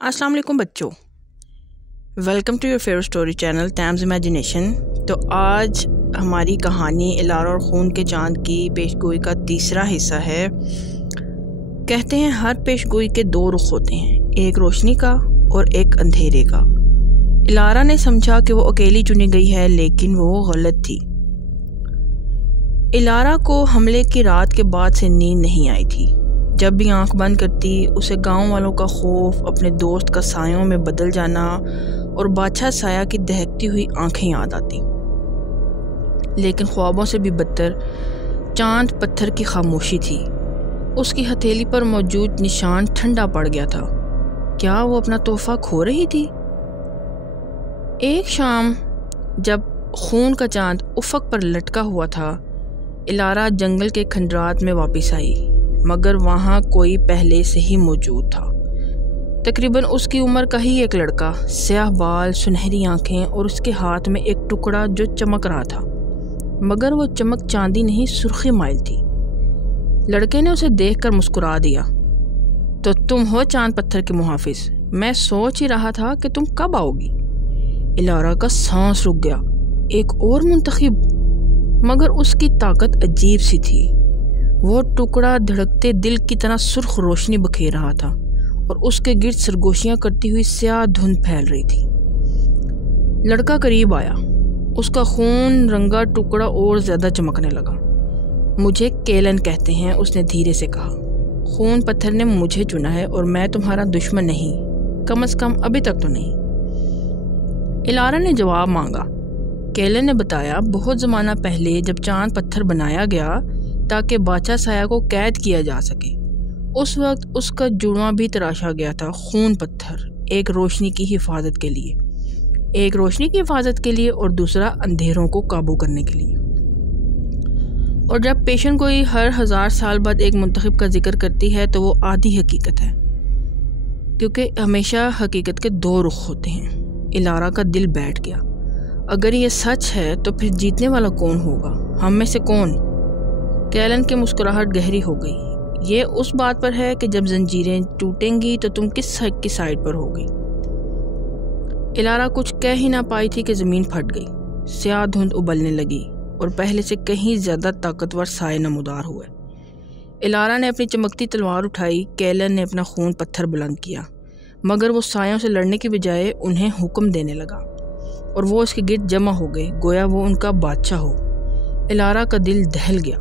السلام علیکم بچوں، welcome to your favourite story channel Tim's imagination. تو آج ہماری کہانی الارا اور خون کے چاند کی پیش گوئی کا تیسرا حصہ ہے۔ کہتے ہیں ہر پیش گوئی کے دو رخ ہوتے ہیں، ایک روشنی کا اور ایک اندھیرے کا۔ الارا نے سمجھا کہ وہ اکیلی چنی گئی ہے، لیکن وہ غلط تھی۔ الارا کو حملے کی رات کے بعد سے نیند نہیں آئی تھی۔ جب بھی آنکھ بند کرتی اسے گاؤں والوں کا خوف، اپنے دوست کا سایوں میں بدل جانا اور بادشاہ سایہ کی دہکتی ہوئی آنکھیں یاد آتی۔ لیکن خوابوں سے بھی بدتر چاند پتھر کی خاموشی تھی۔ اس کی ہتھیلی پر موجود نشان ٹھنڈا پڑ گیا تھا۔ کیا وہ اپنا تحفہ کھو رہی تھی؟ ایک شام جب خون کا چاند افق پر لٹکا ہوا تھا، الارا جنگل کے کھنڈرات میں واپس آئی، مگر وہاں کوئی پہلے سے ہی موجود تھا۔ تقریباً اس کی عمر کا ہی ایک لڑکا، سیاہ بال، سنہری آنکھیں اور اس کے ہاتھ میں ایک ٹکڑا جو چمک رہا تھا، مگر وہ چمک چاندی نہیں سرخی مائل تھی۔ لڑکے نے اسے دیکھ کر مسکرا دیا۔ تو تم ہو چاند پتھر کے محافظ؟ میں سوچ ہی رہا تھا کہ تم کب آؤ گی۔ الارا کا سانس رک گیا۔ ایک اور منتخب، مگر اس کی طاقت عجیب سی تھی۔ وہ ٹکڑا دھڑکتے دل کی طرح سرخ روشنی بکھیر رہا تھا اور اس کے گرد سرگوشیاں کرتی ہوئی سیاہ دھند پھیل رہی تھی۔ لڑکا قریب آیا، اس کا خون رنگا ٹکڑا اور زیادہ چمکنے لگا۔ مجھے کیلن کہتے ہیں، اس نے دھیرے سے کہا۔ خون پتھر نے مجھے چنا ہے اور میں تمہارا دشمن نہیں، کم از کم ابھی تک تو نہیں۔ الارا نے جواب مانگا۔ کیلن نے بتایا، بہت زمانہ پہلے جب چاند پتھر بنایا گیا تاکہ بادشاہ سایہ کو قید کیا جا سکے، اس وقت اس کا جڑواں بھی تراشا گیا تھا، خون پتھر، ایک روشنی کی حفاظت کے لیے، ایک روشنی کی حفاظت کے لیے اور دوسرا اندھیروں کو قابو کرنے کے لیے۔ اور جب پیشن گوئی ہر 1000 سال بعد ایک منتخب کا ذکر کرتی ہے تو وہ آدھی حقیقت ہے، کیونکہ ہمیشہ حقیقت کے دو رخ ہوتے ہیں۔ الارا کا دل بیٹھ گیا۔ اگر یہ سچ ہے تو پھر جیتنے والا کون ہوگا؟ ہم میں سے کون؟ کیلن کی مسکراہٹ گہری ہو گئی۔ یہ اس بات پر ہے کہ جب زنجیریں ٹوٹیں گی تو تم کس حق کی سائڈ پر ہوگی؟ الارا کچھ کہہ ہی نہ پائی تھی کہ زمین پھٹ گئی، سیاہ دھند ابلنے لگی اور پہلے سے کہیں زیادہ طاقتور سائے نمودار ہوئے۔ الارا نے اپنی چمکتی تلوار اٹھائی، کیلن نے اپنا خون پتھر بلند کیا، مگر وہ سایوں سے لڑنے کی بجائے انہیں حکم دینے لگا اور وہ اس کے گرد جمع ہو گئے، گویا وہ ان کا بادشاہ ہو۔ الارا کا دل دہل گیا۔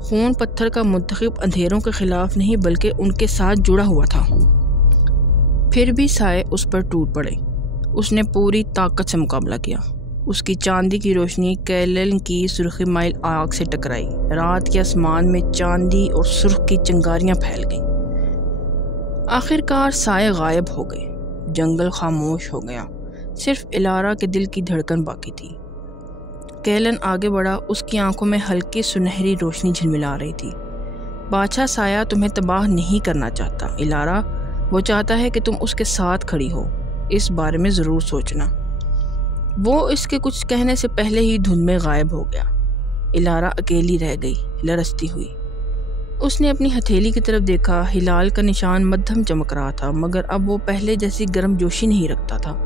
خون پتھر کا منتخب اندھیروں کے خلاف نہیں بلکہ ان کے ساتھ جڑا ہوا تھا۔ پھر بھی سائے اس پر ٹوٹ پڑے۔ اس نے پوری طاقت سے مقابلہ کیا۔ اس کی چاندی کی روشنی کیلن کی سرخی مائل آگ سے ٹکرائی۔ رات کے آسمان میں چاندی اور سرخ کی چنگاریاں پھیل گئیں۔ آخرکار سائے غائب ہو گئے، جنگل خاموش ہو گیا، صرف الارا کے دل کی دھڑکن باقی تھی۔ کیلن آگے بڑھا، اس کی آنکھوں میں ہلکی سنہری روشنی جھلملا رہی تھی۔ بادشاہ سایہ تمہیں تباہ نہیں کرنا چاہتا الارا، وہ چاہتا ہے کہ تم اس کے ساتھ کھڑی ہو، اس بارے میں ضرور سوچنا۔ وہ اس کے کچھ کہنے سے پہلے ہی دھند میں غائب ہو گیا۔ الارا اکیلی رہ گئی، لرزتی ہوئی۔ اس نے اپنی ہتھیلی کی طرف دیکھا، ہلال کا نشان مدھم چمک رہا تھا، مگر اب وہ پہلے جیسی گرم جوشی نہیں رکھتا تھا۔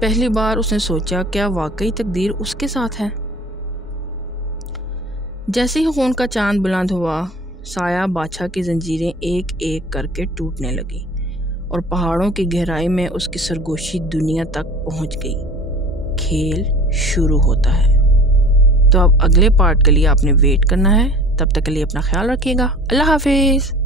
پہلی بار اس نے سوچا، کیا واقعی تقدیر اس کے ساتھ ہے؟ جیسے ہی خون کا چاند بلند ہوا، سایہ بادشاہ کی زنجیریں ایک ایک کر کے ٹوٹنے لگی اور پہاڑوں کی گہرائی میں اس کی سرگوشی دنیا تک پہنچ گئی۔ کھیل شروع ہوتا ہے۔ تو اب اگلے پارٹ کے لیے آپ نے ویٹ کرنا ہے۔ تب تک کے لیے اپنا خیال رکھیے گا۔ اللہ حافظ۔